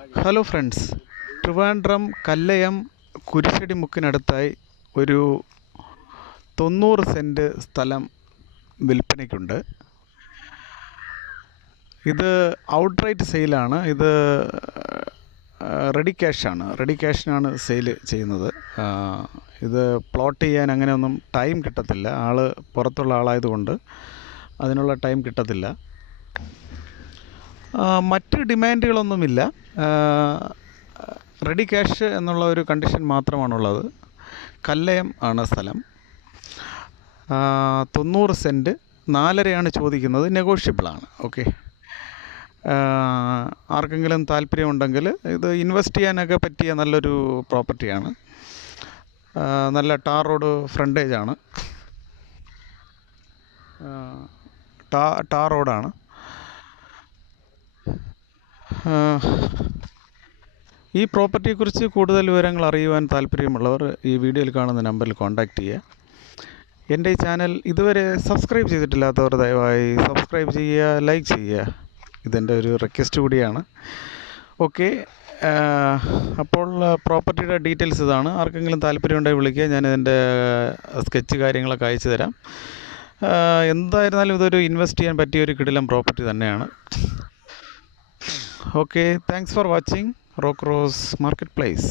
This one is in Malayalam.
ഹലോ ഫ്രണ്ട്സ്, ട്രിവാൻഡ്രം കല്ലയം കുരിശടിമുക്കിനടുത്തായി ഒരു 90 സെൻറ്റ് സ്ഥലം വിൽപ്പനയ്ക്കുണ്ട്. ഇത് ഔട്ട്റൈറ്റ് സെയിലാണ്. ഇത് റെഡി ക്യാഷിനാണ് സെയിൽ ചെയ്യുന്നത്. ഇത് പ്ലോട്ട് ചെയ്യാൻ അങ്ങനെയൊന്നും ടൈം കിട്ടത്തില്ല. പുറത്തുള്ള ആളായതുകൊണ്ട് അതിനുള്ള ടൈം കിട്ടത്തില്ല. മറ്റ് ഡിമാൻഡുകളൊന്നുമില്ല. റെഡി ക്യാഷ് എന്നുള്ള ഒരു കണ്ടീഷൻ മാത്രമാണുള്ളത്. കല്ലയം ആണ് സ്ഥലം. 90 സെൻറ്റ് 4.5 ചോദിക്കുന്നത്. നെഗോഷ്യബിളാണ്. ഓക്കെ, ആർക്കെങ്കിലും താല്പര്യമുണ്ടെങ്കിൽ ഇത് ഇൻവെസ്റ്റ് ചെയ്യാനൊക്കെ പറ്റിയ നല്ലൊരു പ്രോപ്പർട്ടിയാണ്. നല്ല ടാർ റോഡ് ഫ്രണ്ടേജാണ്. ടാർ റോഡാണ്. ഈ പ്രോപ്പർട്ടിയെക്കുറിച്ച് കൂടുതൽ വിവരങ്ങൾ അറിയുവാൻ താല്പര്യമുള്ളവർ ഈ വീഡിയോയിൽ കാണുന്ന നമ്പറിൽ കോൺടാക്റ്റ് ചെയ്യുക. എൻ്റെ ഈ ചാനൽ ഇതുവരെ സബ്സ്ക്രൈബ് ചെയ്തിട്ടില്ലാത്തവർ ദയവായി സബ്സ്ക്രൈബ് ചെയ്യുക, ലൈക്ക് ചെയ്യുക. ഇതെൻ്റെ ഒരു റിക്വസ്റ്റ് കൂടിയാണ്. ഓക്കെ, അപ്പോൾ പ്രോപ്പർട്ടിയുടെ ഡീറ്റെയിൽസ് ഇതാണ്. ആർക്കെങ്കിലും താല്പര്യമുണ്ടെങ്കിൽ വിളിക്കുക. ഞാനിതിൻ്റെ സ്കെച്ച് കാര്യങ്ങളൊക്കെ അയച്ചു തരാം. എന്തായിരുന്നാലും ഇതൊരു ഇൻവെസ്റ്റ് ചെയ്യാൻ പറ്റിയ ഒരു കിടിലം പ്രോപ്പർട്ടി തന്നെയാണ്. Okay, thanks for watching rock rose market place.